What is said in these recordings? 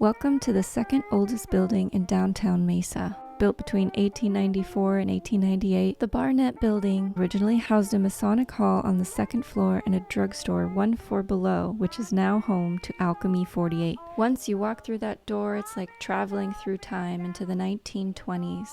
Welcome to the second oldest building in downtown Mesa. Built between 1894 and 1898, the Barnett Building originally housed a Masonic hall on the second floor and a drugstore one floor below, which is now home to Alchemy 48. Once you walk through that door, it's like traveling through time into the 1920s.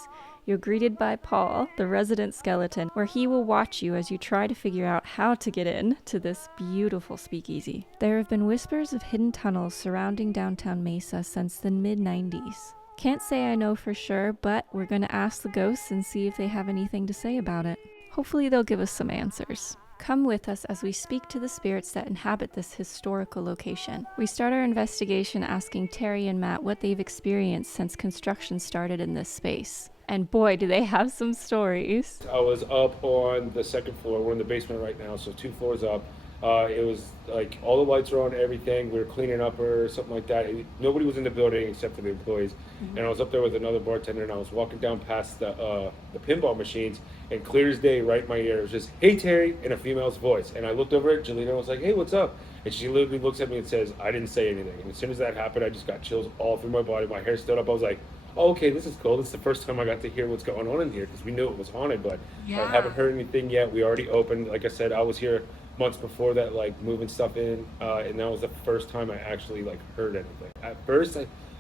You're greeted by Paul, the resident skeleton, where he will watch you as you try to figure out how to get in to this beautiful speakeasy. There have been whispers of hidden tunnels surrounding downtown Mesa since the mid-90s. Can't say I know for sure, but we're going to ask the ghosts and see if they have anything to say about it. Hopefully they'll give us some answers. Come with us as we speak to the spirits that inhabit this historical location. We start our investigation asking Terry and Matt what they've experienced since construction started in this space. And boy, do they have some stories. I was up on the second floor. We're in the basement right now, so 2 floors up. It was like all the lights were on, everything. We were cleaning up or something like that. Nobody was in the building except for the employees. Mm-hmm. And I was up there with another bartender, and I was walking down past the pinball machines, and clear as day, right in my ear, it was just, "Hey, Terry," in a female's voice. And I looked over at Jelena and was like, "Hey, what's up?" And she literally looks at me and says, "I didn't say anything." And as soon as that happened, I just got chills all through my body. My hair stood up. I was like, oh, okay, this is cool. This is the first time I got to hear what's going on in here, because we knew it was haunted, but I haven't heard anything yet. We already opened. Like I said, I was here months before that, like moving stuff in, and that was the first time I actually like heard anything. At first,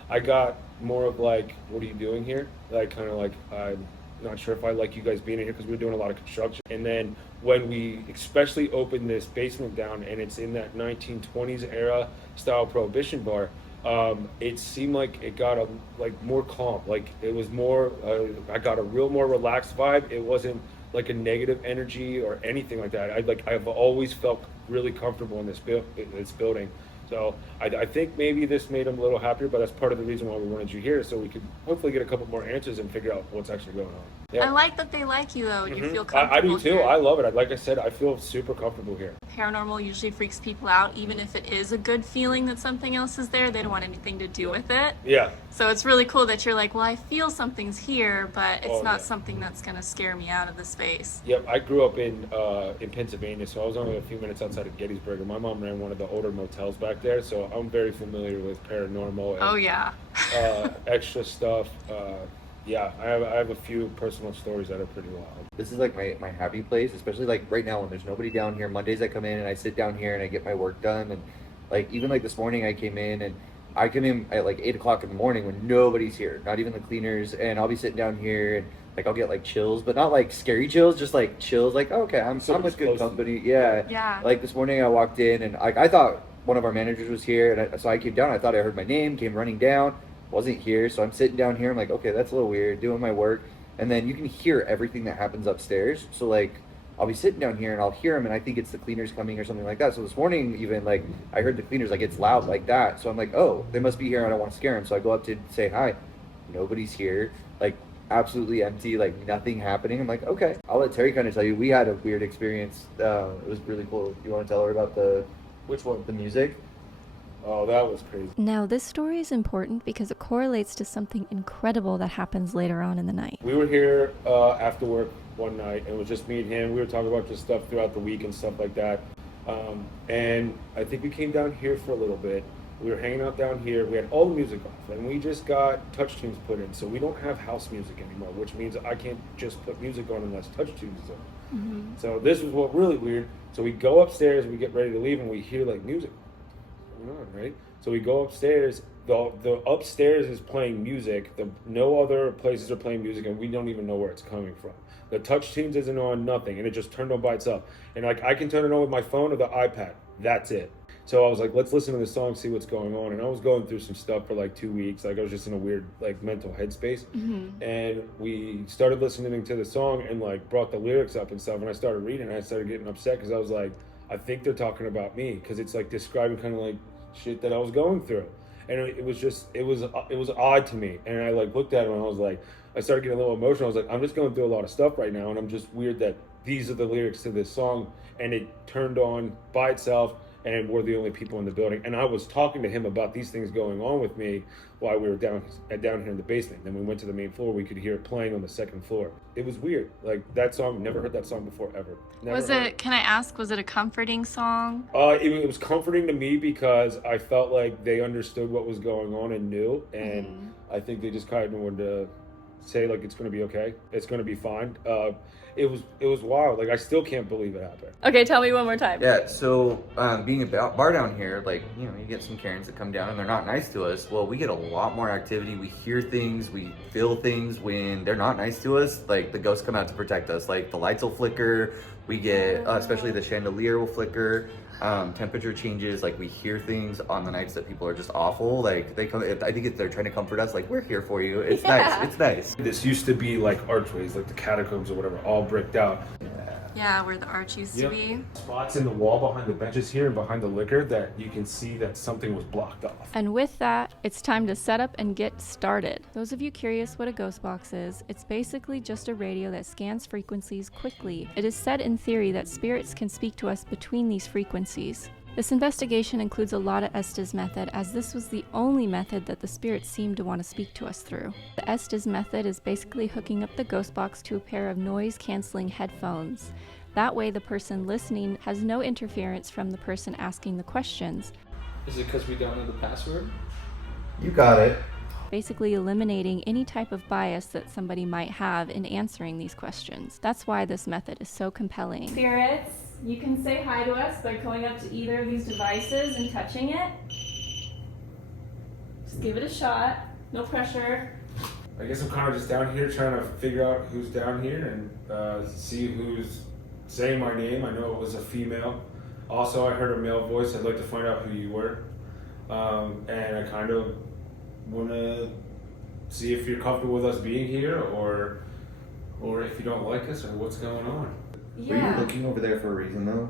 I got more of like, what are you doing here? Like, kind of like, I'm not sure if I like you guys being in here, because we were doing a lot of construction. And then when we especially opened this basement down, and it's in that 1920s era style prohibition bar, it seemed like it got more calm. Like it was more, I got a real more relaxed vibe. It wasn't like a negative energy or anything like that. I've always felt really comfortable in this building. So I think maybe this made them a little happier, but that's part of the reason why we wanted you here, so we could hopefully get a couple more answers and figure out what's actually going on. Yeah. I like that they like you though. Mm-hmm. You feel comfortable. I do too. Here. I love it. Like I said, I feel super comfortable here. Paranormal usually freaks people out, even if it is a good feeling that something else is there. They don't want anything to do with it. Yeah. So it's really cool that you're like, well, I feel something's here, but it's not something that's gonna scare me out of the space. Yep. I grew up in Pennsylvania, so I was only a few minutes outside of Gettysburg. And my mom ran one of the older motels back there, so I'm very familiar with paranormal. And, extra stuff. Yeah, I have a few personal stories that are pretty wild. This is like my happy place, especially like right now when there's nobody down here. Mondays I come in and I sit down here and I get my work done. And like even like this morning I came in at like 8 o'clock in the morning when nobody's here, not even the cleaners. And I'll be sitting down here and like I'll get like chills, but not like scary chills, just like chills. Like, oh, okay, I'm with good company. Yeah. Like this morning I walked in and like I thought one of our managers was here, and so I came down. I thought I heard my name, came running down. Wasn't here, so I'm sitting down here. I'm like, okay, that's a little weird, doing my work, and then you can hear everything that happens upstairs. So like, I'll be sitting down here and I'll hear them, and I think it's the cleaners coming or something like that. So this morning, even like, I heard the cleaners, like it's loud like that. So I'm like, oh, they must be here. I don't want to scare them, so I go up to say hi. Nobody's here. Like absolutely empty, like nothing happening. I'm like, okay, I'll let Terry kind of tell you. We had a weird experience. It was really cool. You want to tell her about Which one? the music? Oh, that was crazy. Now, this story is important because it correlates to something incredible that happens later on in the night. We were here after work one night, and it was just me and him. We were talking about just stuff throughout the week and stuff like that. And I think we came down here for a little bit. We were hanging out down here. We had all the music off, and we just got touch tunes put in. So we don't have house music anymore, which means I can't just put music on unless touch tunes is on. Mm-hmm. So this was what really weird. So we go upstairs, we get ready to leave, and we hear like music. Right, so we go upstairs. The upstairs is playing music. No other places are playing music, and we don't even know where it's coming from. The touch tunes isn't on, nothing, and it just turned on by itself. And like I can turn it on with my phone or the iPad. That's it. So I was like, let's listen to the song, see what's going on. And I was going through some stuff for like 2 weeks. Like I was just in a weird like mental headspace. Mm-hmm. And we started listening to the song and like brought the lyrics up and stuff. And I started reading. And I started getting upset because I was like, I think they're talking about me, because it's like describing kind of like shit that I was going through. And it was odd to me. And I like looked at him and I was like, I started getting a little emotional. I was like, I'm just going through a lot of stuff right now, and I'm just weird that these are the lyrics to this song. And it turned on by itself, and we're the only people in the building. And I was talking to him about these things going on with me while we were down here in the basement. Then we went to the main floor. We could hear it playing on the second floor. It was weird. Like that song, never heard that song before ever. Never Was it, can I ask, was it a comforting song? It was comforting to me because I felt like they understood what was going on and knew, and I think they just kind of wanted to say like it's going to be okay, it's going to be fine. It was wild. Like I still can't believe it happened. Okay, tell me one more time. Yeah, so being a bar down here, like, you get some Karens that come down and they're not nice to us. Well, we get a lot more activity. We hear things, we feel things when they're not nice to us. Like the ghosts come out to protect us. Like the lights will flicker. We get, especially the chandelier will flicker. Temperature changes. Like we hear things on the nights that people are just awful. Like they come. I think they're trying to comfort us. Like we're here for you. It's nice. It's nice. This used to be like archways, like the catacombs or whatever, all bricked out. Yeah, where the arch used to be. Spots in the wall behind the benches here and behind the liquor that you can see that something was blocked off. And with that, it's time to set up and get started. Those of you curious what a ghost box is, it's basically just a radio that scans frequencies quickly. It is said in theory that spirits can speak to us between these frequencies. This investigation includes a lot of ESTES method, as this was the only method that the spirits seemed to want to speak to us through. The ESTES method is basically hooking up the ghost box to a pair of noise-canceling headphones. That way the person listening has no interference from the person asking the questions. Is it because we don't know the password? You got it. Basically eliminating any type of bias that somebody might have in answering these questions. That's why this method is so compelling. Spirits, you can say hi to us by going up to either of these devices and touching it. Just give it a shot, no pressure. I guess I'm kind of just down here trying to figure out who's down here and see who's saying my name. I know it was a female. Also, I heard a male voice. I'd like to find out who you were. And I kind of want to see if you're comfortable with us being here or if you don't like us or what's going on. Were you looking over there for a reason though?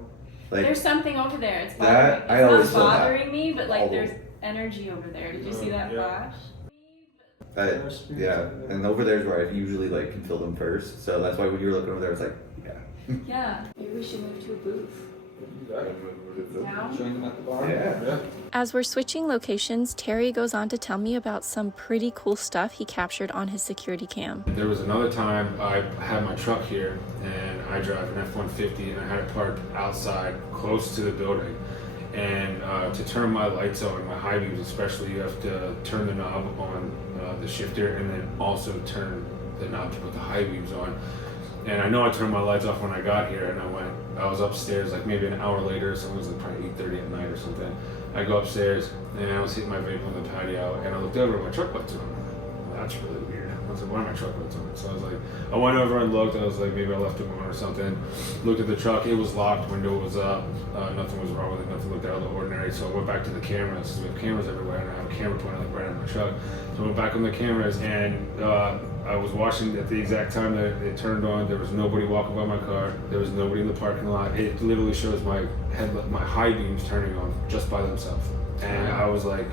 Like There's something over there. It's that, bothering, I always it's feel not that. bothering me, but like All there's over. energy over there. Did you see that Yeah. flash? yeah, and over there's where I usually like can feel them first. So that's why when you were looking over there, it's like, yeah. Yeah. Maybe we should move to a booth. Now? Showing them at the bar? Yeah. As we're switching locations, Terry goes on to tell me about some pretty cool stuff he captured on his security cam. There was another time I had my truck here and I drive an F-150 and I had it parked outside close to the building. And to turn my lights on, my high beams especially, you have to turn the knob on the shifter and then also turn the knob to put the high beams on. And I know I turned my lights off when I got here and I was upstairs like maybe an hour later, so it was like probably 8:30 at night or something. I go upstairs and I was hitting my vape on the patio and I looked over and my truck lights are on. Well, that's really weird. I was like, why are my truck lights on? So I was like, I went over and looked. I was like, maybe I left them on or something. Looked at the truck. It was locked. Window was up. Nothing was wrong with it. Nothing looked out of the ordinary. So I went back to the cameras. So we have cameras everywhere, and I have a camera pointed like right at my truck. So I went back on the cameras, and I was watching at the exact time that it turned on. There was nobody walking by my car. There was nobody in the parking lot. It literally shows my high beams turning on just by themselves. And I was like,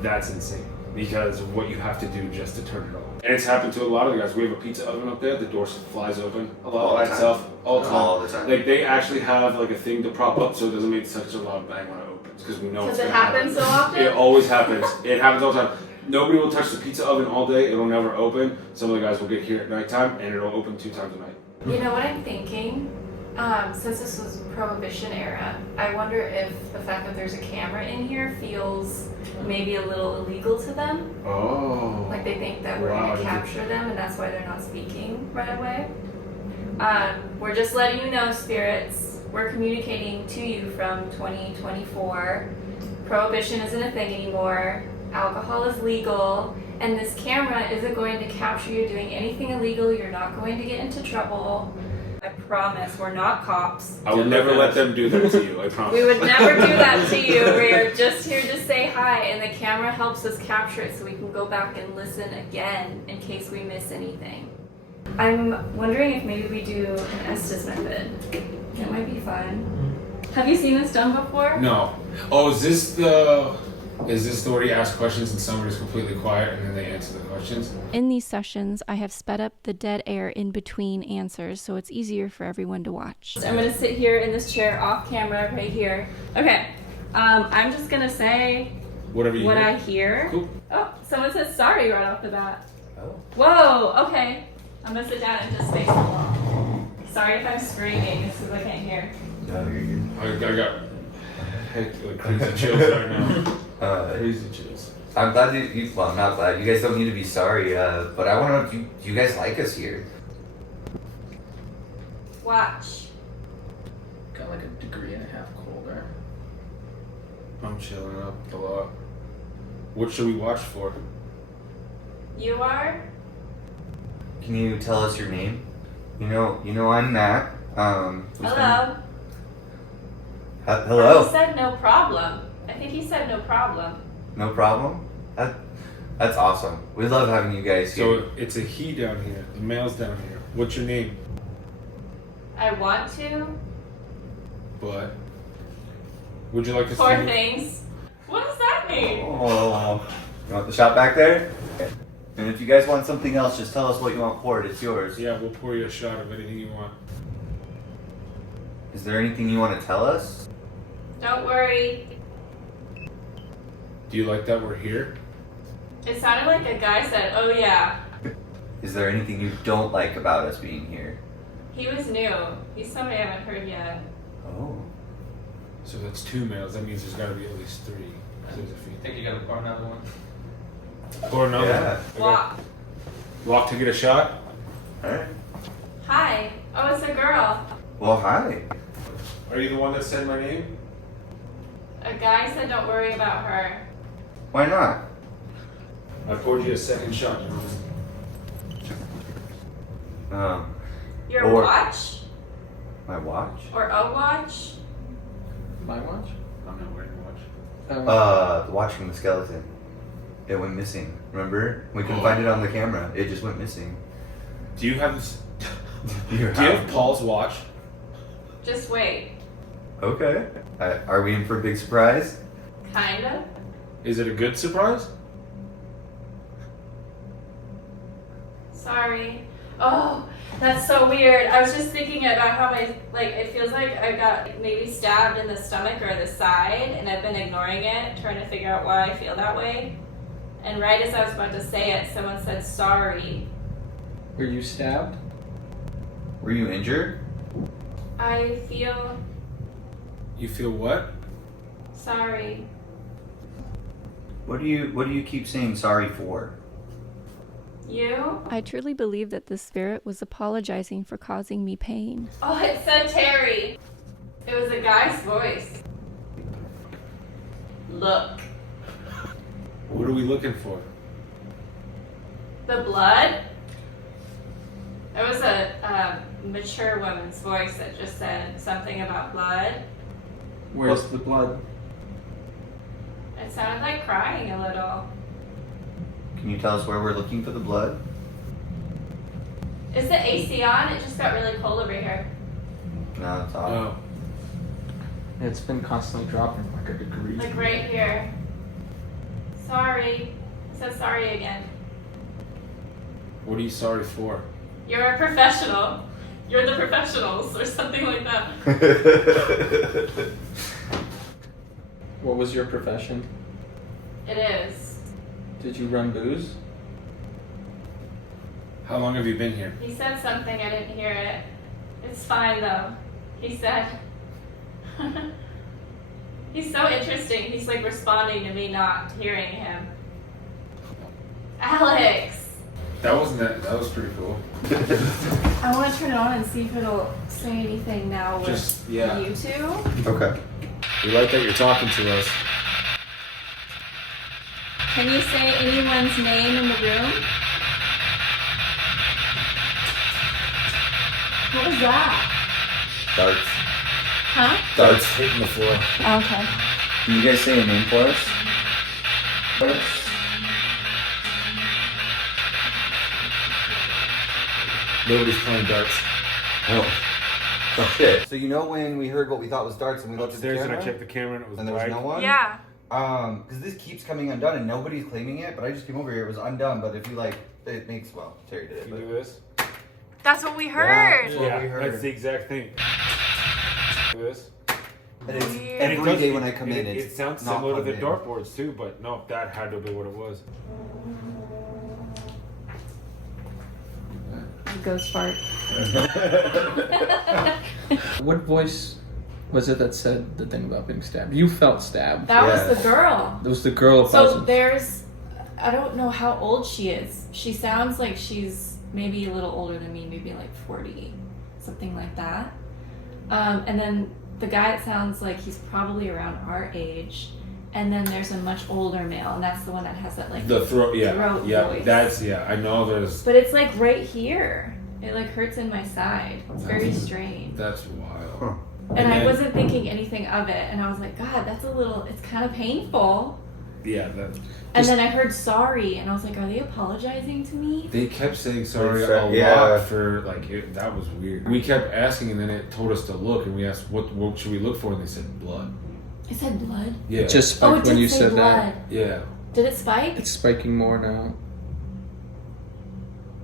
that's insane. Because of what you have to do just to turn it on. And it's happened to a lot of the guys. We have a pizza oven up there, the door flies open a lot by itself. All the time. Like they actually have like a thing to prop up so it doesn't make such a loud bang when it opens. Because we know it's Does it gonna happen so often? It always happens. It happens all the time. Nobody will touch the pizza oven all day, it'll never open. Some of the guys will get here at nighttime and it'll open 2 times a night. You know what I'm thinking? Since this was Prohibition era, I wonder if the fact that there's a camera in here feels maybe a little illegal to them. Oh. Like they think that we're Wow, going to capture them and that's why they're not speaking right away. We're just letting you know, spirits, we're communicating to you from 2024. Prohibition isn't a thing anymore. Alcohol is legal. And this camera isn't going to capture you doing anything illegal. You're not going to get into trouble. I promise, we're not cops. I would never let them do that to you, I promise. We would never do that to you. We're just here to say hi, and the camera helps us capture it so we can go back and listen again in case we miss anything. I'm wondering if maybe we do an ESTES method. It might be fun. Have you seen this done before? No. Oh, is this the where you ask questions and somebody's completely quiet and then they answer the questions? In these sessions, I have sped up the dead air in between answers so it's easier for everyone to watch. I'm gonna sit here in this chair off camera right here. Okay, I'm just gonna say Whatever you what hear. I hear. Cool. Oh, someone said sorry right off the bat. Oh. Whoa, okay. I'm gonna sit down and just face the wall. Sorry if I'm screaming, it's because I can't hear. No, you're good. I got like crazy chills right now. Crazy chills. I'm glad well, I'm not glad. You guys don't need to be sorry, but I want to know, do you guys like us here? Watch. Got like a degree and a half colder. I'm chilling up a lot. What should we watch for? You are? Can you tell us your name? You know I'm Matt. Hello. Hello. He said no problem. I think he said no problem. No problem? That's awesome. We love having you guys here. So it's a he down here. The male's down here. What's your name? I want to. But would you like to Poor see? things. What does that mean? Oh, you want the shot back there? And if you guys want something else, just tell us what you want poured. It's yours. Yeah, we'll pour you a shot of anything you want. Is there anything you want to tell us? Don't worry. Do you like that we're here? It sounded like a guy said, oh yeah. Is there anything you don't like about us being here? He was new. He's somebody I haven't heard yet. Oh. So that's 2 males. That means there's got to be at least 3. So there's a few. I think you gotta pour another one. Pour another. Yeah. Okay. Walk. Walk to get a shot. Alright. Hi. Oh, it's a girl. Well, hi. Are you the one that said my name? A guy said don't worry about her. Why not? I poured you a second shot. Your Or- watch? My watch? Or a watch? My watch? I'm not wearing a watch. Watching the skeleton. It went missing. Remember? We couldn't find it on the camera. It just went missing. Do you have this? Do Do you have Paul's watch? Just wait. Okay. Are we in for a big surprise? Kinda. Is it a good surprise? Sorry. Oh, that's so weird. I was just thinking about how it feels like I got maybe stabbed in the stomach or the side, and I've been ignoring it, trying to figure out why I feel that way. And right as I was about to say it, someone said sorry. Were you stabbed? Were you injured? I feel You feel what? sorry. What do you keep saying sorry for? You? I truly believe that the spirit was apologizing for causing me pain. Oh, it said Terry. It was a guy's voice. Look. What are we looking for? The blood? It was a mature woman's voice that just said something about blood. Where's the blood? It sounded like crying a little. Can you tell us where we're looking for the blood? Is the AC on? It just got really cold over here. No, it's off. Oh, It's been constantly dropping like a degree. Like right here. Sorry. I said sorry again. what are you sorry for? You're a professional. You're the professionals or something like that. What was your profession? It is. Did you run booze? How long have you been here? He said something, I didn't hear it. It's fine though. He said, he's so interesting. He's like responding to me not hearing him. Alex! That wasn't that. That was pretty cool. I want to turn it on and see if it'll say anything now with Just yeah. you two. Okay. We like that you're talking to us. Can you say anyone's name in the room? What was that? Darts. Huh? Darts. Hitting the floor. Okay. Can you guys say a name for us? Nobody's playing darts. Oh. Oh shit. So you know when we heard what we thought was darts and we looked at the Upstairs and camera? I checked the camera and it was And there was black. no one? Yeah. Because this keeps coming undone and nobody's claiming it, but I just came over here, it was undone, but if you like, it makes, well, Terry did it, Can you but. do this? That's what we Yeah. heard. That's what we heard. That's the exact thing. Do this. And it's Weird. And it every does- day when I come in, it it's sounds not similar to the plugged in. dartboards too, but no, that had to be what it was. Ghost fart. What voice was it that said the thing about being stabbed? You felt stabbed. That Yeah. was the girl. It was the girl of So thousands. there's, I don't know how old she is. She sounds like she's maybe a little older than me, maybe like 40, something like that. And then the guy, it sounds like he's probably around our age. And then there's a much older male, and that's the one that has that like The throat, yeah, throat yeah, voice. that's I know there's. But it's like right here. It like hurts in my side. It's very strange. That's wild. Huh. And I then- wasn't thinking anything of it, and I was like, God, that's a little. It's kind of painful. Yeah, that. And then I heard sorry, and I was like, are they apologizing to me? They kept saying sorry They a said- lot yeah. for like that was weird. We kept asking, and then it told us to look, and we asked what should we look for, and they said blood. It said blood. Yeah. It just Oh, spiked it when did you say said blood. that. Yeah. Did it spike? It's spiking more now.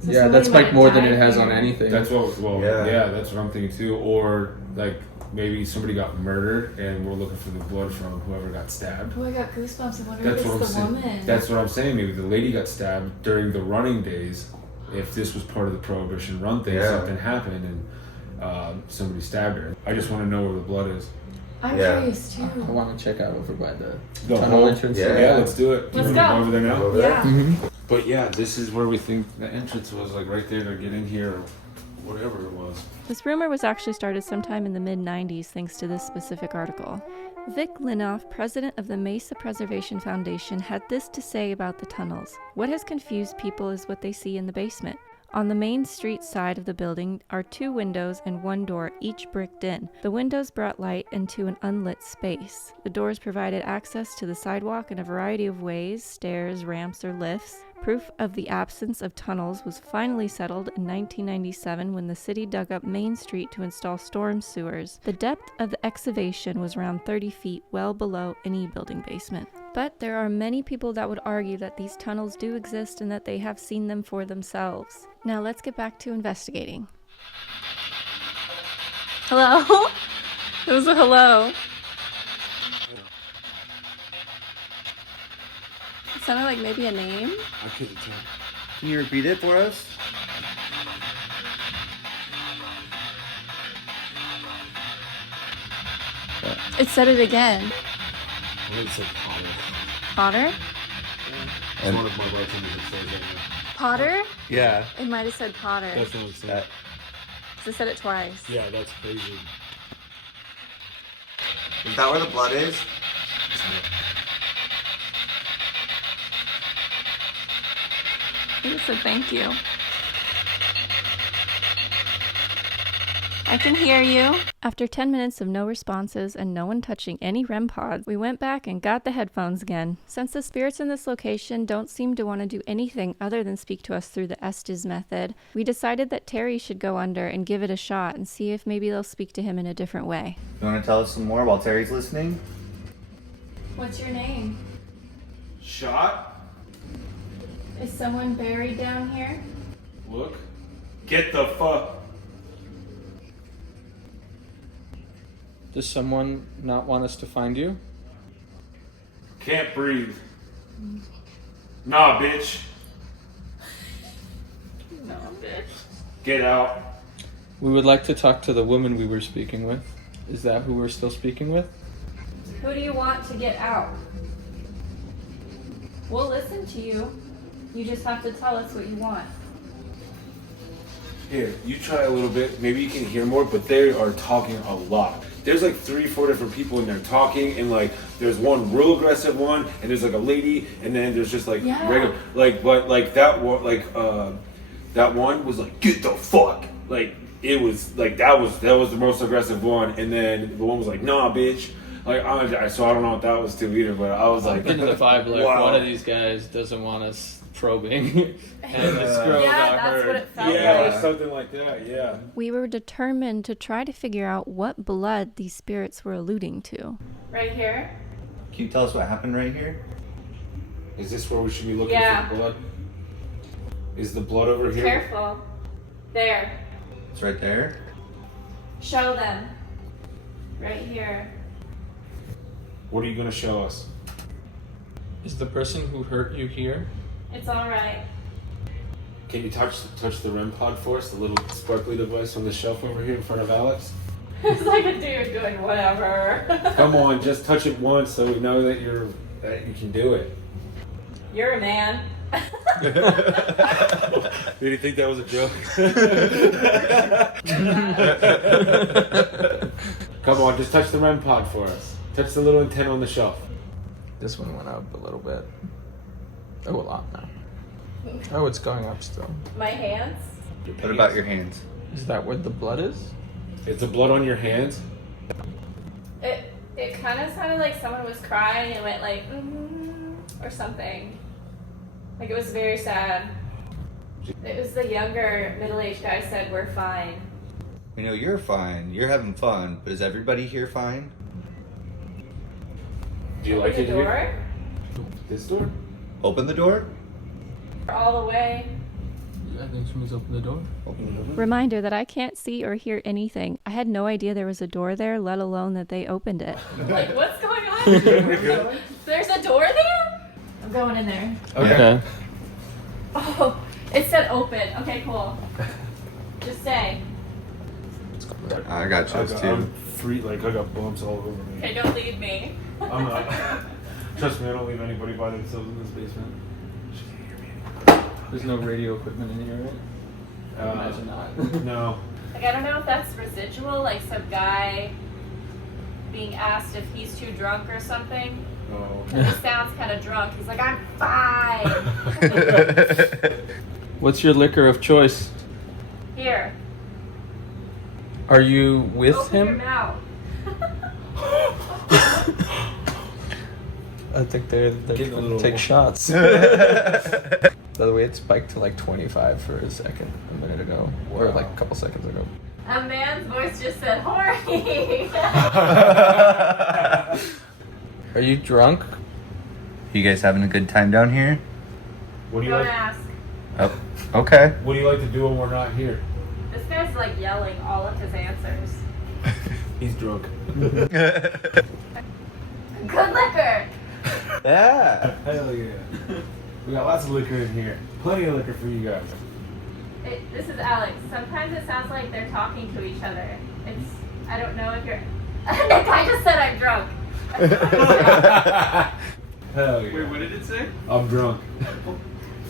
So Yeah, somebody that spiked might more than die it has here. on anything. That's what. Well, Yeah. yeah, that's what I'm thinking too. Or like maybe somebody got murdered, and we're looking for the blood from whoever got stabbed. Oh, I got goosebumps. I wonder That's if what I'm it's the saying. woman. That's what I'm saying. Maybe the lady got stabbed during the running days. If this was part of the Prohibition run thing, Yeah. something happened and somebody stabbed her. I just want to know where the blood is. I'm Yeah. curious too. I want to check out over by the The tunnel hole? entrance. Yeah. Yeah, let's do it. Let's You go. wanna over there now. Over there? Yeah. hmm But yeah, this is where we think the entrance was, like right there to get in here, or whatever it was. This rumor was actually started sometime in the mid-90s thanks to this specific article. Vic Linoff, president of the Mesa Preservation Foundation, had this to say about the tunnels. What has confused people is what they see in the basement. On the main street side of the building are 2 windows and 1 door, each bricked in. The windows brought light into an unlit space. The doors provided access to the sidewalk in a variety of ways, stairs, ramps, or lifts. Proof of the absence of tunnels was finally settled in 1997 when the city dug up Main Street to install storm sewers. The depth of the excavation was around 30 feet, well below any building basement. But there are many people that would argue that these tunnels do exist and that they have seen them for themselves. Now let's get back to investigating. Hello? It was a hello. It sounded like maybe a name. I couldn't tell. Can you repeat it for us? It said it again. I think it said Potter. Potter? It's one of my bartenders that says that. Potter? Yeah. It might have said Potter. That's what I'm saying. That- 'Cause it said it twice. Yeah, that's crazy. Is that where the blood is? I think it said thank you. I can hear you. After 10 minutes of no responses and no one touching any REM pods, we went back and got the headphones again. Since the spirits in this location don't seem to want to do anything other than speak to us through the ESTES method, we decided that Terry should go under and give it a shot and see if maybe they'll speak to him in a different way. You want to tell us some more while Terry's listening? What's your name? Shot? Is someone buried down here? Look. Get the fuck. Does someone not want us to find you? Can't breathe. Nah, bitch. No, bitch. Get out. We would like to talk to the woman we were speaking with. Is that who we're still speaking with? Who do you want to get out? We'll listen to you. You just have to tell us what you want. Here, you try a little bit. Maybe you can hear more, but they are talking a lot. There's like 3-4 different people in there talking, and like there's one real aggressive one, and there's like a lady, and then there's just like Yeah. regular, like, but like that one, that one was like, get the fuck, like it was like that was the most aggressive one, and then the one was like, nah, bitch. Like so I don't know what that was too either, but I was like, Getting the vibe like wow. one of these guys doesn't want us probing, and this girl Yeah, got that's hurt. what it felt yeah, like. something like that, yeah. We were determined to try to figure out what blood these spirits were alluding to. Right here? Can you tell us what happened right here? Is this where we should be looking Yeah. for blood? Is the blood over here? Careful. There. It's right there. Show them. Right here. What are you gonna show us? Is the person who hurt you here? It's alright. Can you touch the REM pod for us, the little sparkly device on the shelf over here in front of Alex? It's like a dude doing whatever. Come on, just touch it once so we know that you can do it. You're a man. Did you think that was a joke? Come on, just touch the REM pod for us. Touch the little antenna on the shelf. This one went up a little bit. Oh, a lot now. Oh, it's going up still. My hands? What about your hands? Is that where the blood is? Is the blood on your hands? It kind of sounded like someone was crying and went like, or something. Like it was very sad. It was the younger middle-aged guy said, "We're fine." You know, you're fine. You're having fun, but is everybody here fine? Do you like Open it the here? door? This door? Open the door? All the way. I think someone's opened the door. Open the door. Reminder that I can't see or hear anything. I had no idea there was a door there, let alone that they opened it. Like, what's going on? There's a door there? I'm going in there. Okay. Oh, it said open. Okay, cool. Just say. I got yours I'm too. free, like I got bumps all over me. Okay, don't leave me. I'm not. Trust me, I don't leave anybody by themselves in this basement. There's no radio equipment in here, right? I Uh, imagine not. No. Like, I don't know if that's residual, like some guy being asked if he's too drunk or something. No. And he sounds kind of drunk. He's like, I'm fine. What's your liquor of choice? Here. Are you with Open your him? mouth. I think they're Getting a gonna little- take shots. By the way, it spiked to like 25 for a second a minute ago, or Wow. like a couple seconds ago. A man's voice just said, horny. Are you drunk? You guys having a good time down here? What do you Don't like? ask. Oh, okay. What do you like to do when we're not here? This guy's like yelling all of his answers. He's drunk. Good liquor. Yeah. Hell yeah. We got lots of liquor in here. Plenty of liquor for you guys. This is Alex. Sometimes it sounds like they're talking to each other. I don't know if you're. That guy just said I'm drunk. Hell yeah. what did it say? I'm drunk.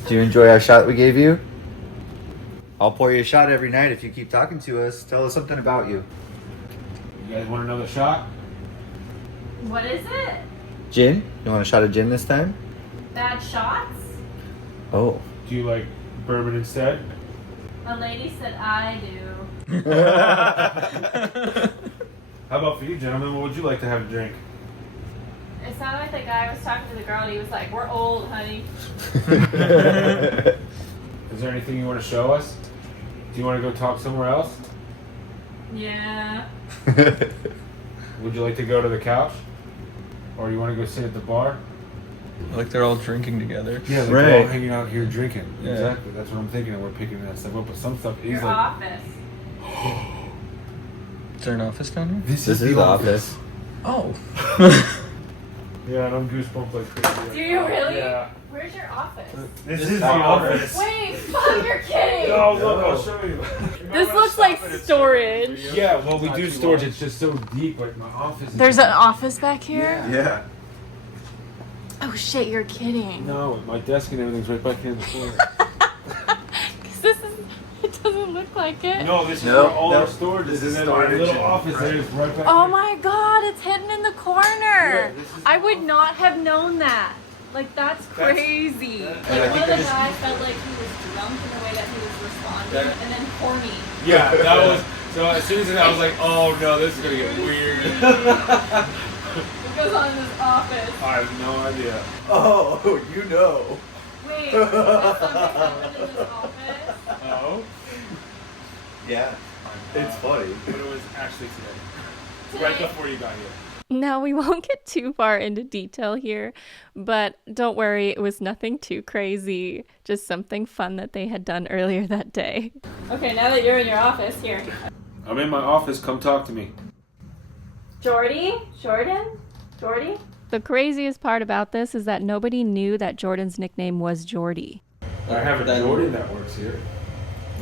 Do you enjoy our shot we gave you? I'll pour you a shot every night if you keep talking to us. Tell us something about you. You guys want another shot? What is it? Gin? You want a shot of gin this time? Bad shots? Oh. Do you like bourbon instead? A lady said I do. How about for you, gentlemen? What would you like to have a drink? It sounded like the guy was talking to the girl and he was like, "We're old, honey." Is there anything you want to show us? Do you want to go talk somewhere else? Yeah. Would you like to go to the couch? Or you want to go sit at the bar? Like they're all drinking together. Yeah, like Right. we're all hanging out here drinking. Yeah. Exactly. That's what I'm thinking, and we're picking that stuff up. But some stuff is Your like. office. Is there an office down here? This is the office. Oh. Yeah, and I'm goosebumps like crazy. Do you really? Yeah. Where's your office? This is is the the office. office. Wait, fuck, you're kidding. No, look, I'll show you. This looks like storage. Yeah, well, we do storage. It's just so deep. Like my office. There's an office back here? Yeah. Oh shit, you're kidding. No, my desk and everything's right back here in the corner. Because this is, it doesn't look like it. No, this is No, where all no. our storage is, This is and then our storage little and- office right. is right back Oh here. my god, it's hidden in the corner. Yeah, this is I the would office. not have known that. Like, that's crazy. Like, one of the guys felt like he was drunk in the way that he was responding, and then horny. Yeah, that was. So as soon as I was like, oh no, this is gonna get weird. What goes on in this office? I have no idea. Oh, you know. Wait, did something happen in this office? Oh. Yeah. It's funny. But it was actually today. Today? Right before you got here. Now, we won't get too far into detail here, but don't worry, it was nothing too crazy, just something fun that they had done earlier that day. Okay, now that you're in your office, here. I'm in my office. Come talk to me. Jordan? Jordy? The craziest part about this is that nobody knew that Jordan's nickname was Jordy. I have a Jordan that works here.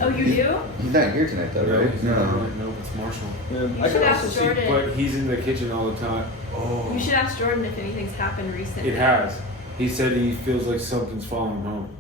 Oh, you do? He's not here tonight, though, right? He's not right. No, it's Marshall. You should ask Jordan. But he's in the kitchen all the time. Oh. You should ask Jordan if anything's happened recently. It has. He said he feels like something's following him home.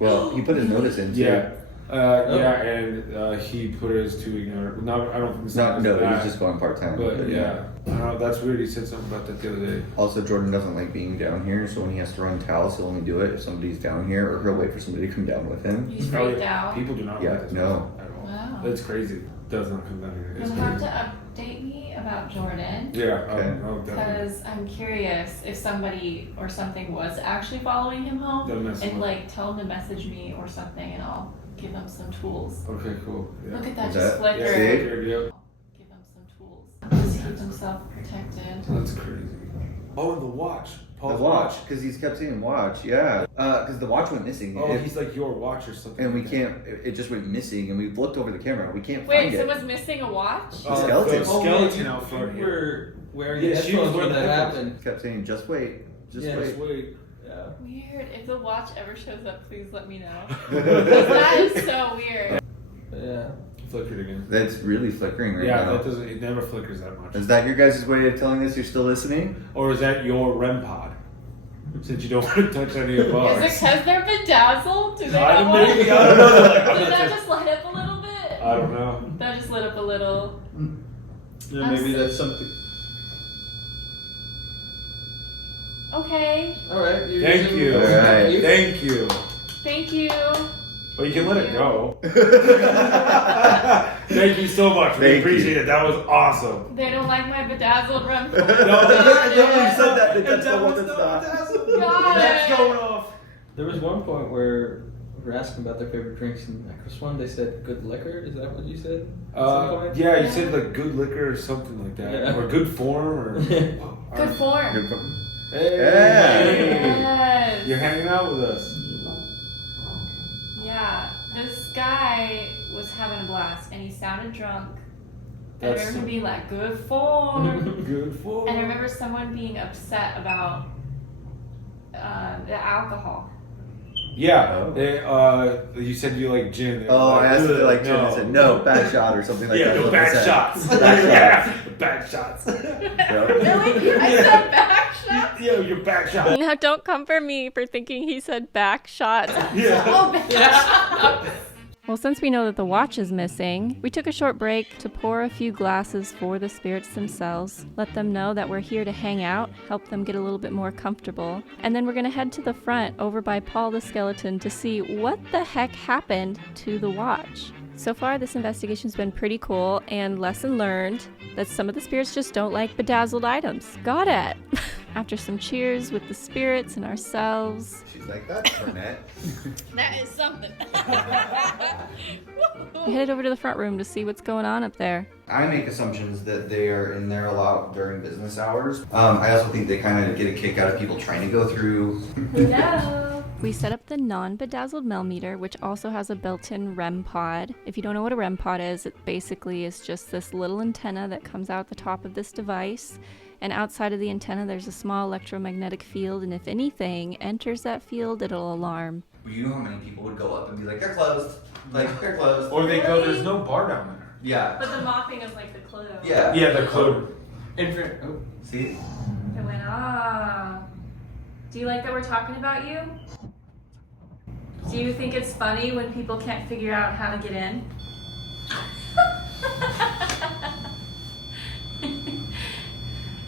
Well, he put his notice in, too. Yeah. Yeah, and he put his to ignore. I don't think it's No, he was just going part-time. But yeah, I don't know. That's weird. He said something about that the other day. Also, Jordan doesn't like being down here, so when he has to run towels, he'll only do it if somebody's down here, or he'll wait for somebody to come down with him. He's freaked out. People do not Yeah, like this no. at all. Wow. That's crazy. Does not come down here. It's You'll have crazy. to update me about Jordan. Yeah, Okay. I'll definitely. Because I'm curious if somebody or something was actually following him home, That'll mess him and up. like tell him to message me or something, and I'll give him some tools. Okay, cool. Yeah. Look at that, Is just that- flicker. Yeah, See? figured, yep. Give him some tools. Just keep himself protected. That's crazy. Oh, and the watch. The Paul's watch, because he's kept saying watch, yeah. Because the watch went missing. Oh, he's like your watch or something. and we like that. can't, it just went missing, and we've looked over the camera. We can't Wait, find it. someone's missing a watch? The skeleton. The skeleton out front You here. were wearing Yeah, she was headphones when wearing that the happened. Kept saying, just wait, just Yeah, wait. Just wait. Yeah. Weird. If the watch ever shows up, please let me know. 'Cause that is so weird. Yeah. Flickered again. That's really flickering right Yeah, now. that doesn't. It never flickers that much. Is that your guys' way of telling us you're still listening? Or is that your REM pod? Since you don't want to touch any of ours. Is it because they're bedazzled? Do they I not don't want maybe, I don't know. Like, I'm Did not that touching- just light up a little bit? I don't know. That just lit up a little. Yeah, maybe that's something. Okay. All right. Thank you. All right. Thank you. Thank you. Well, you can let it go. Thank you so much. We Thank appreciate you. it. That was awesome. They don't like my bedazzled REM. No, you said that. That's the one Got That's it. going off. There was one point where we were asking about their favorite drinks, and at first one they said good liquor. Is that what you said? At some point? Yeah, you said like good liquor or something like that, Yeah. or good form, or Good form. Hey, Yes. you're hanging out with us. Yeah. This guy was having a blast, and he sounded drunk. And I That's remember him being like, "Good form." Good form. And I remember someone being upset about the alcohol. Yeah, Oh. they, you said you like gin. They were Oh, I asked if they like gin. no. I said, no, bad shot or something like Yeah, that. no That's what bad I said. shots. Bad Yeah, bad shots. Really? I said back shot? Yeah, your back shot. Now, don't come for me for thinking he said back shots. Yeah. Oh, back shot. Well, since we know that the watch is missing, we took a short break to pour a few glasses for the spirits themselves, let them know that we're here to hang out, help them get a little bit more comfortable, and then we're going to head to the front over by Paul the Skeleton to see what the heck happened to the watch. So far, this investigation's been pretty cool, and lesson learned that some of the spirits just don't like bedazzled items. Got it! After some cheers with the spirits and ourselves, She's like, that's Burnett. That is something. we headed over to the front room to see what's going on up there. I make assumptions that they are in there a lot during business hours. I also think they kind of get a kick out of people trying to go through. No. We set up the non-bedazzled millimeter, which also has a built-in REM pod. If you don't know what a REM pod is, it basically is just this little antenna that comes out the top of this device. And outside of the antenna, there's a small electromagnetic field, and if anything enters that field, it'll alarm. You know how many people would go up and be like, they're closed. Like, they're closed. Or they go, there's no bar down there. Yeah. But the mopping is like the clue. Yeah. Yeah, they're closed. Oh. See? It went, ah. Do you like that we're talking about you? Do you think it's funny when people can't figure out how to get in?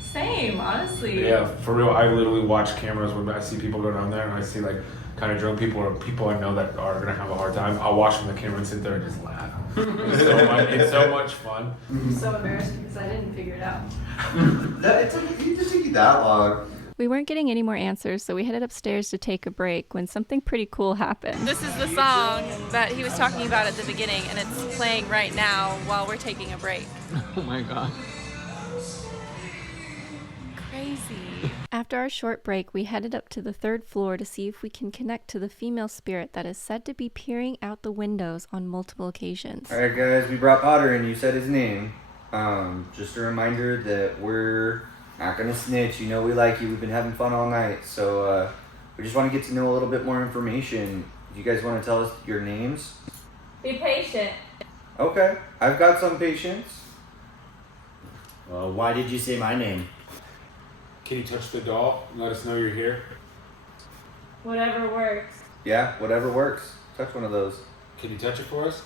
Same, honestly. Yeah, for real. I literally watch cameras when I see people go down there, and I see like kind of drunk people or people I know that are gonna have a hard time. I'll watch from the camera and sit there and just laugh. It's so much fun. I'm so embarrassed because I didn't figure it out. It didn't take you that long. We weren't getting any more answers, so we headed upstairs to take a break when something pretty cool happened. This is the song that he was talking about at the beginning, and it's playing right now while we're taking a break. Oh my god. Crazy. After our short break, we headed up to the third floor to see if we can connect to the female spirit that is said to be peering out the windows on multiple occasions. Alright guys, we brought Potter in. You said his name. Just a reminder that we're Not gonna snitch. You know we like you. We've been having fun all night. So we just want to get to know a little bit more information. Do you guys want to tell us your names? Be patient. Okay. I've got some patience. Why did you say my name? Can you touch the doll and let us know you're here? Whatever works. Yeah, whatever works. Touch one of those. Can you touch it for us?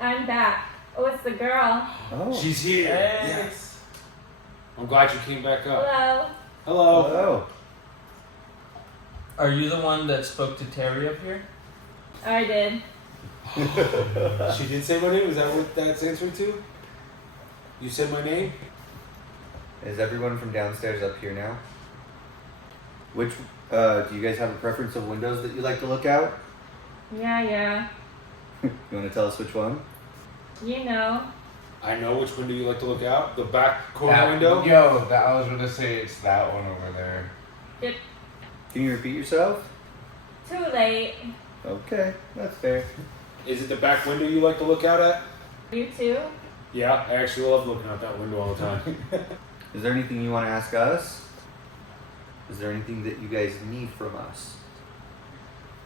I'm back. Oh, it's the girl. Oh. She's here. Yes. I'm glad you came back up. Hello. Hello. Hello. Are you the one that spoke to Terry up here? I did. She did say my name? Is that what that's answering to? You said my name? Is everyone from downstairs up here now? Which, do you guys have a preference of windows that you like to look out? Yeah. You want to tell us which one? You know. I know which window you like to look out. The back corner window? Yo, I was gonna say it's that one over there. Yep. Can you repeat yourself? Too late. Okay, that's fair. Is it the back window you like to look out at? You too? Yeah, I actually love looking out that window all the time. Is there anything you want to ask us? Is there anything that you guys need from us?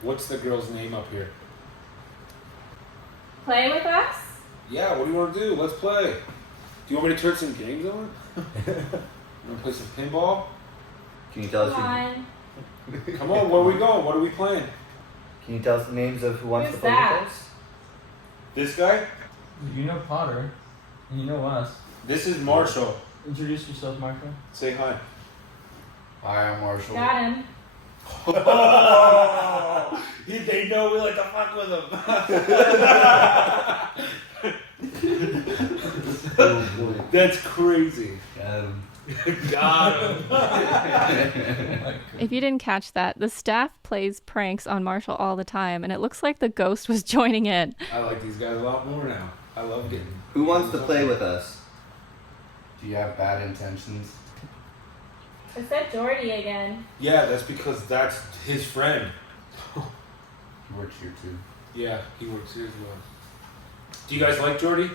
What's the girl's name up here? Play with us? Yeah, what do you want to do? Let's play. Do you want me to turn some games on? You want to play some pinball? Can you tell us? Come on. Come on, where are we going? What are we playing? Can you tell us the names of who wants Who's to play that? with us? This guy? You know Potter. And you know us. This is Marshall. Introduce yourself, Marshall. Say hi. Hi, I'm Marshall. Got him. They know we like to fuck with them. That's crazy. Got him. If you didn't catch that, the staff plays pranks on Marshall all the time, and it looks like the ghost was joining in. I like these guys a lot more now. I love getting. Who wants to play with us? Do you have bad intentions? I said Jordy again. Yeah, that's because that's his friend. He works here too. Yeah, he works here as well. Do you guys like Jordy?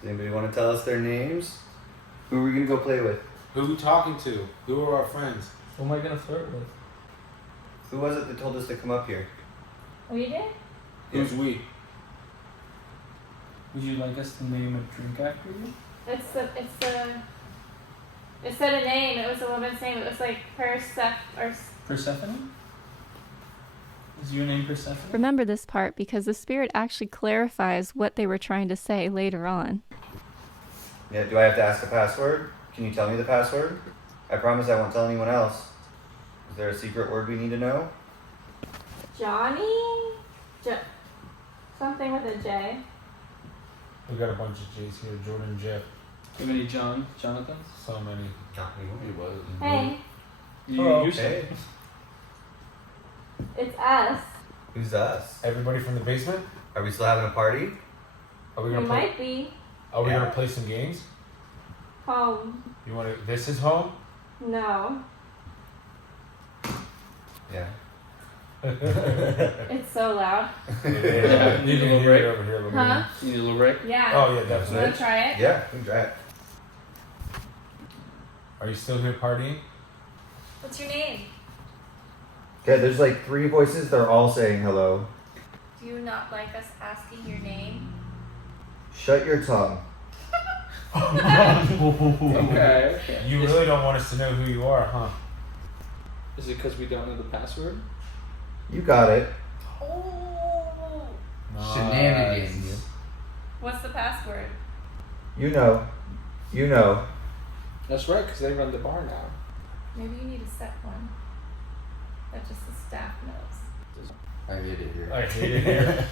Does anybody want to tell us their names? Who are we gonna go play with? Who are we talking to? Who are our friends? Who am I gonna flirt with? Who was it that told us to come up here? We did? Who's we? Would you like us to name a drink after you? It said a name. It was a woman's name. It was like Persephone? Is your name Persephone? Remember this part because the spirit actually clarifies what they were trying to say later on. Yeah, do I have to ask a password? Can you tell me the password? I promise I won't tell anyone else. Is there a secret word we need to know? Johnny? Something with a J. We got a bunch of J's here. Jordan, Jeff. How many Jonathans? So many. It was. Hey, You Hey, it's us. who's us? Everybody from the basement? Are we still having a party? Are we You gonna play? might be Are we Yeah. gonna play some games? home. You wanna? This is home. No. Yeah. It's so loud. Yeah, Need a little break? over here a little Huh? You need a little break? Yeah. bit. Oh yeah, You wanna definitely. try it? Yeah, we can try it. Are you still here partying? What's your name? Okay, there's like 3 voices. They're all saying hello. Do you not like us asking your name? Shut your tongue. Okay. You really don't want us to know who you are, huh? Is it because we don't know the password? You got it. Oh. Shenanigans. What's the password? You know. You know. That's right, because they run the bar now. Maybe you need a set one. That just the staff knows. I hate it here. I hate it here.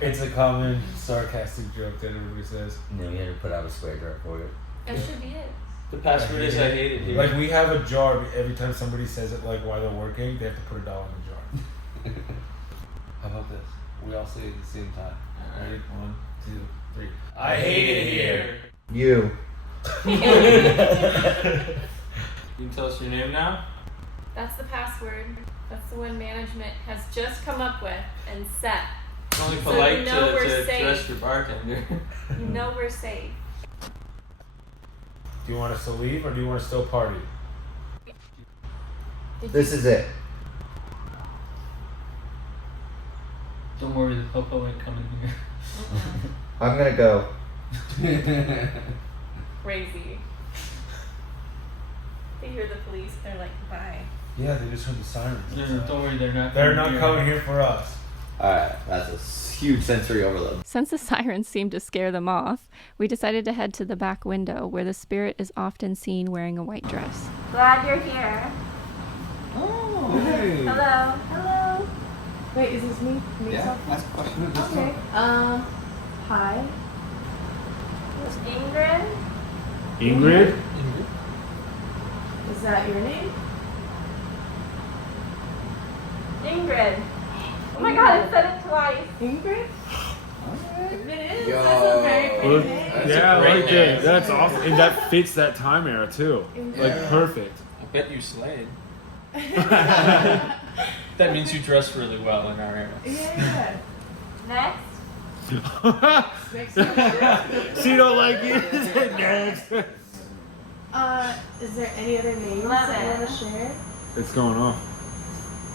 It's a common sarcastic joke that everybody says. No, you had to put out a square dart for it. That should be it. The password is I hate it here. Like we have a jar. Every time somebody says it, like while they're working, they have to put $1 in the jar. How about this? We all say it at the same time. Ready? 1, 2, 3. I hate it here. You. You can tell us your name now? That's the password. That's the one management has just come up with and set. It's only So polite you know we're to safe. address your bartender. You know we're safe. Do you want us to leave or do you want to still party? This is it. Don't worry, the popo ain't coming here. I'm gonna go. Crazy. They hear the police, they're like, bye. Yeah, they just heard the sirens. Don't worry, they're not. They're not coming here for us. Alright, that's a huge sensory overload. Since the sirens seemed to scare them off, we decided to head to the back window where the spirit is often seen wearing a white dress. Glad you're here. Oh, hey. Hello. Hello. Wait, is this me? Yeah, ask a question. Okay. Hi. Ingrid. Ingrid? Is that your name? Ingrid. Oh my god, it said it twice. Ingrid? If it is, Yo. that's a very pretty Well, name. That's yeah, a great like name. it. That's awesome. And that fits that time era too. Like Yeah. perfect. I bet you slayed. That means you dress really well in our era. Yeah. Next. Next one. She don't like you. Next. Is there any other names that you want to share? It's going off.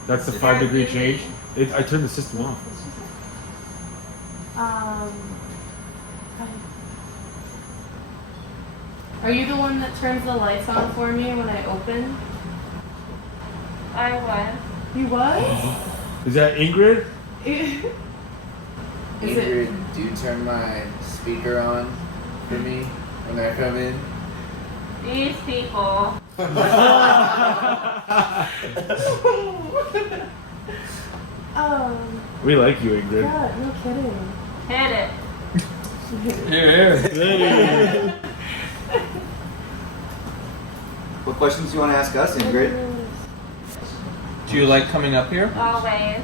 That's the 5-degree change. I turned the system off. Are you the one that turns the lights on for me when I open? I was. You was? Is that Ingrid? Is it? Ingrid, do you turn my speaker on for me when I come in? These people. We like you, Ingrid. God, no kidding. Hit it. Here. What questions do you want to ask us, Ingrid? Do you like coming up here? Always.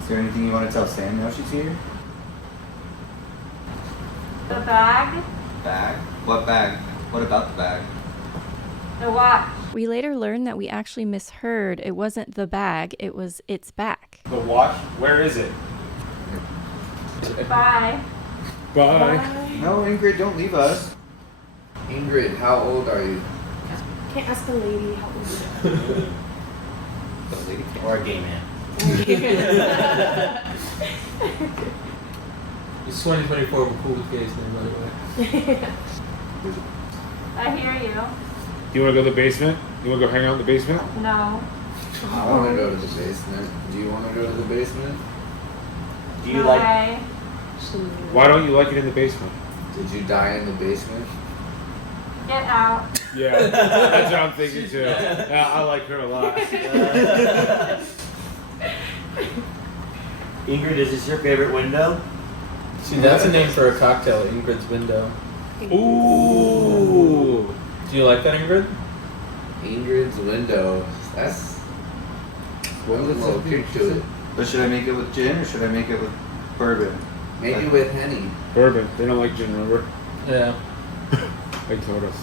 Is there anything you want to tell Sam now she's here? The bag. Bag? What bag? What about the bag? The watch. We later learned that we actually misheard. It wasn't the bag, it was its back. The watch? Where is it? Bye. Bye. No, Ingrid, don't leave us. Ingrid, how old are you? Can't ask a lady how old you are. The lady can't. Or a gay man. It's 2024. We're cool with gays now, by the way. I hear you. Do you want to go to the basement? You want to go hang out in the basement? No. I want to go to the basement. Do you want to go to the basement? Do you like Okay. Why don't you like it in the basement? Did you die in the basement? Get out. Yeah, that's what I'm thinking too. Yeah, I like her a lot. Ingrid, is this your favorite window? See, that's a name for a cocktail, Ingrid's Window. Ooh. Do you like that, Ingrid? Ingrid's window. That's a little kick to it. But should I make it with gin or should I make it with bourbon? Maybe with Henny. Bourbon. They don't like gin, remember? Yeah. They told us.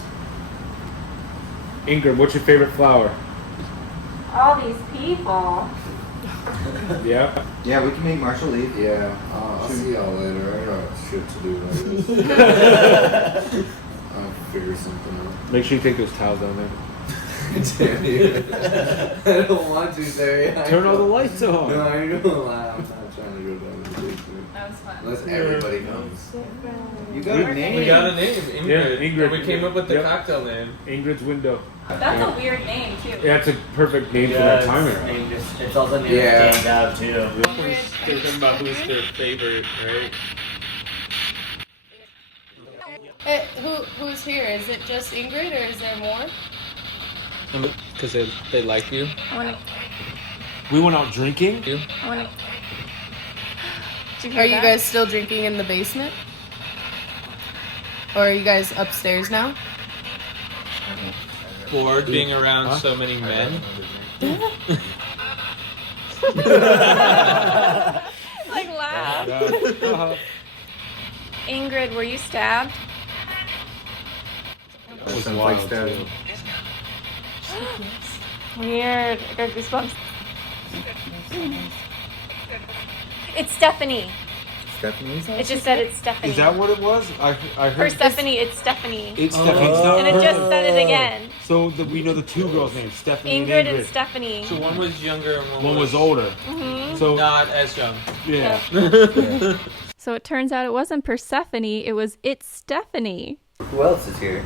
Ingrid, what's your favorite flower? All these people. Yeah. Yeah, we can make Marshall leave. Yeah, I'll see y'all later. I got shit to do later. I'll figure something out. Make sure you take those towels down there. Damn you. I don't want to, Terry. Turn all the lights on. No, I ain't gonna lie. I'm not trying to go down to the basement. That was fun. Unless everybody comes. You got a name. We got a name, Ingrid. Yeah, Ingrid. And we came up with the Yep. cocktail name. Ingrid's window. That's a weird name too. Yeah, it's a perfect name for that time era. It's also named Yeah. Stand Out too. They're talking about who's their favorite, right? Who's here? Is it just Ingrid or is there more? Because they like you. I wanna, We went out drinking. I wanna. Did you Are hear you that? guys still drinking in the basement? Or are you guys upstairs now? Bored being around so many men. Like laugh. Yeah. Ingrid, were you stabbed? That was Sounds wild, like stabbing. Weird. I got goosebumps. It's Stephanie. Stephanie? It just said it's Stephanie. Is that what it was? I heard. Persephone, it's Stephanie. It's Stephanie. It's not And it just said it again. So we know the two girls' names, Stephanie Ingrid and Stephanie. So one was younger and One was older. Mm-hmm. So not as young. yeah. So it turns out it wasn't Persephone, it was It's Stephanie. Who else is here?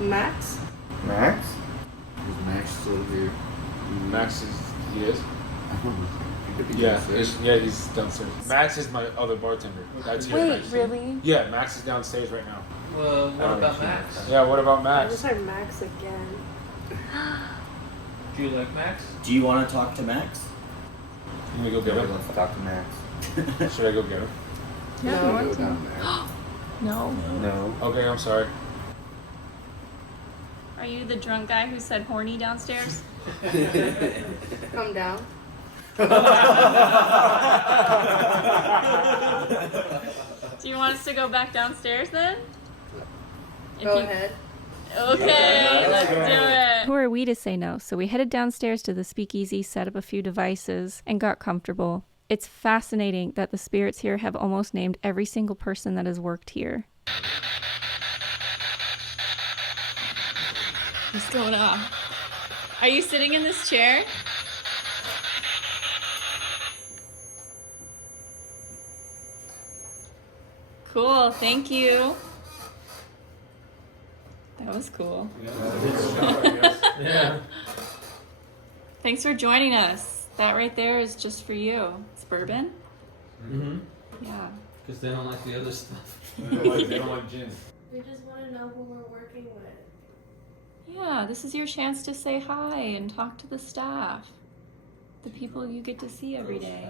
Max? Max? Is Max still here? Max is he is. He could be Yeah, downstairs. he's downstairs. Max is my other bartender. That's here. Wait, next to me. really? Yeah, Max is downstairs right now. Well, what about Max? Yeah, what about I Max? just heard Max again. Do you like Max? Do you want to talk to Max? Can we go get Nobody him? wants to talk to Max. Should I go get him? Yeah, No. I want Go to. down there. No. No. Okay, I'm sorry. Are you the drunk guy who said horny downstairs? Come down. Do you want us to go back downstairs then? Go ahead. Okay, let's do it. Who are we to say no? So we headed downstairs to the speakeasy, set up a few devices, and got comfortable. It's fascinating that the spirits here have almost named every single person that has worked here. What's going on? Are you sitting in this chair? Cool, thank you. That was cool. Yeah. Thanks for joining us. That right there is just for you. It's bourbon? Mm-hmm. Yeah. Because they don't like the other stuff. They don't like gin. We just want to know who we're working with. Yeah, this is your chance to say hi and talk to the staff. The people you get to see every day.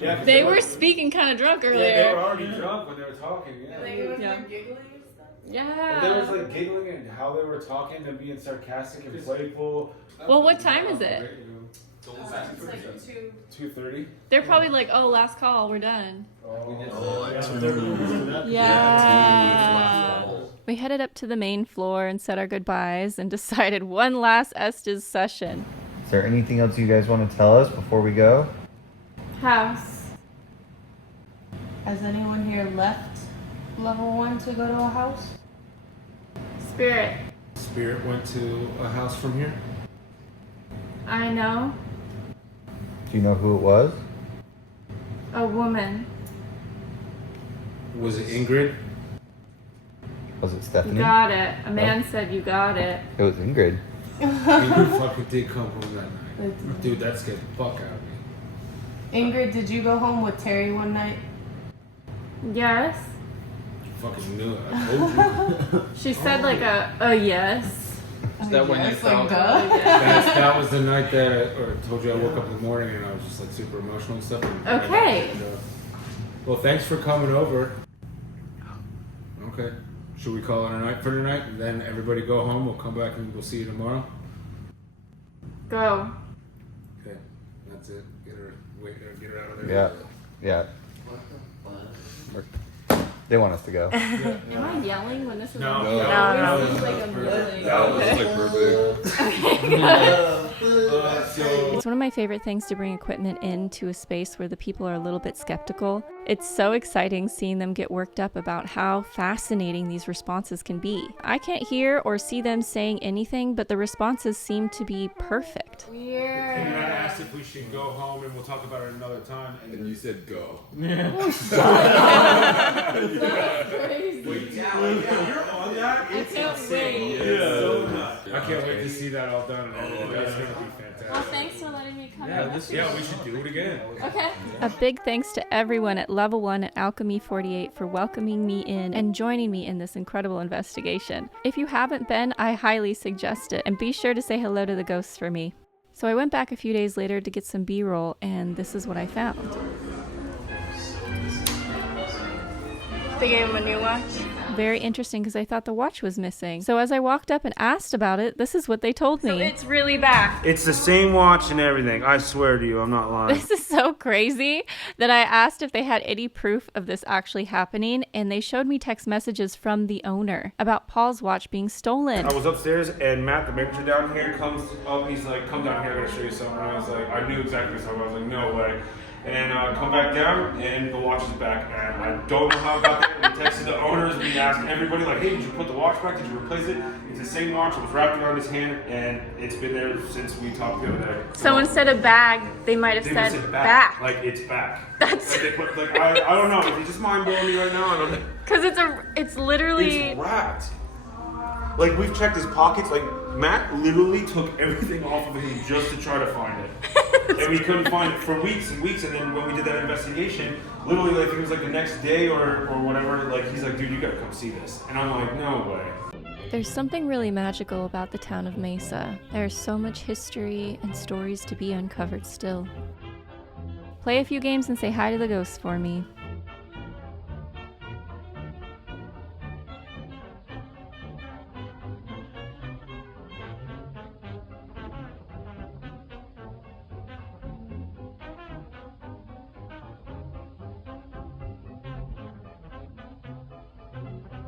Yeah, They were speaking kind of drunk Yeah, they were earlier. already drunk when they were talking. Yeah. Are they going Yeah. through giggling and stuff? Yeah. And they was like giggling and how they were talking and being sarcastic and playful. Well, what time is it? It's like 2:30. They're probably like, oh, last call, we're done. Oh, Yeah. We headed up to the main floor and said our goodbyes and decided one last ESTES session. Is there anything else you guys want to tell us before we go? House. Has anyone here left level 1 to go to a house? Spirit. Spirit went to a house from here. I know. Do you know who it was? A woman. Was it Ingrid? Was it Stephanie? Got it. A man said you got it. It was Ingrid. Ingrid fucking did come home that night. Dude, that scared the fuck out of me. Ingrid, did you go home with Terry one night? Yes. You fucking knew it. I told you. She said like a yes. Is that when you felt? That was the night that I told you I woke up in the morning and I was just like super emotional and stuff. And Okay. Well, thanks for coming over. Okay. Should we call it a night for tonight? And then everybody go home. We'll come back and we'll see you tomorrow. Go. Okay. That's it. Get her out of there. Yeah. Yeah. They want us to go. Am I yelling when this is No. on? No. This is like a million. That was like perfect. It's one of my favorite things to bring equipment into a space where the people are a little bit skeptical. It's so exciting seeing them get worked up about how fascinating these responses can be. I can't hear or see them saying anything, but the responses seem to be perfect. And I asked if we should go home and we'll talk about it another time. And you said go. Wait, yeah, you're on that? I can't wait. I can't wait to see that all done. That's gonna be fantastic. Well, thanks for letting me come. Yeah, we should do it again. Okay. A big thanks to everyone at Level 1 at Alchemy 48 for welcoming me in and joining me in this incredible investigation. If you haven't been, I highly suggest it, and be sure to say hello to the ghosts for me. So I went back a few days later to get some B-roll, and this is what I found. They gave him a new watch. Very interesting, because I thought the watch was missing. So as I walked up and asked about it, this is what they told me. So it's really back. It's the same watch and everything. I swear to you, I'm not lying. This is so crazy that I asked if they had any proof of this actually happening, and they showed me text messages from the owner about Paul's watch being stolen. I was upstairs, and Matt, the manager down here, comes up. He's like, "Come down here, I'm gonna show you something." And I was like, I knew exactly something. I was like, "No way." And come back down, and the watch is back. And I don't know how I got there. We texted the owners. We asked everybody, like, "Hey, did you put the watch back? Did you replace it?" It's the same watch. It was wrapped around his hand, and it's been there since we talked the other day. So instead of bag, they might have They said said back. Like, it's back. That's Like, they put, like, I don't know. If you just mind blowing me right now, I don't know. because it's literally. It's wrapped. Like, we've checked his pockets. Like, Matt literally took everything off of him just to try to find it. And we couldn't find it for weeks and weeks. And then when we did that investigation, literally, like, it was like the next day or whatever, like, he's like, "Dude, you gotta come see this." And I'm like, "No way." There's something really magical about the town of Mesa. There's so much history and stories to be uncovered still. Play a few games and say hi to the ghosts for me.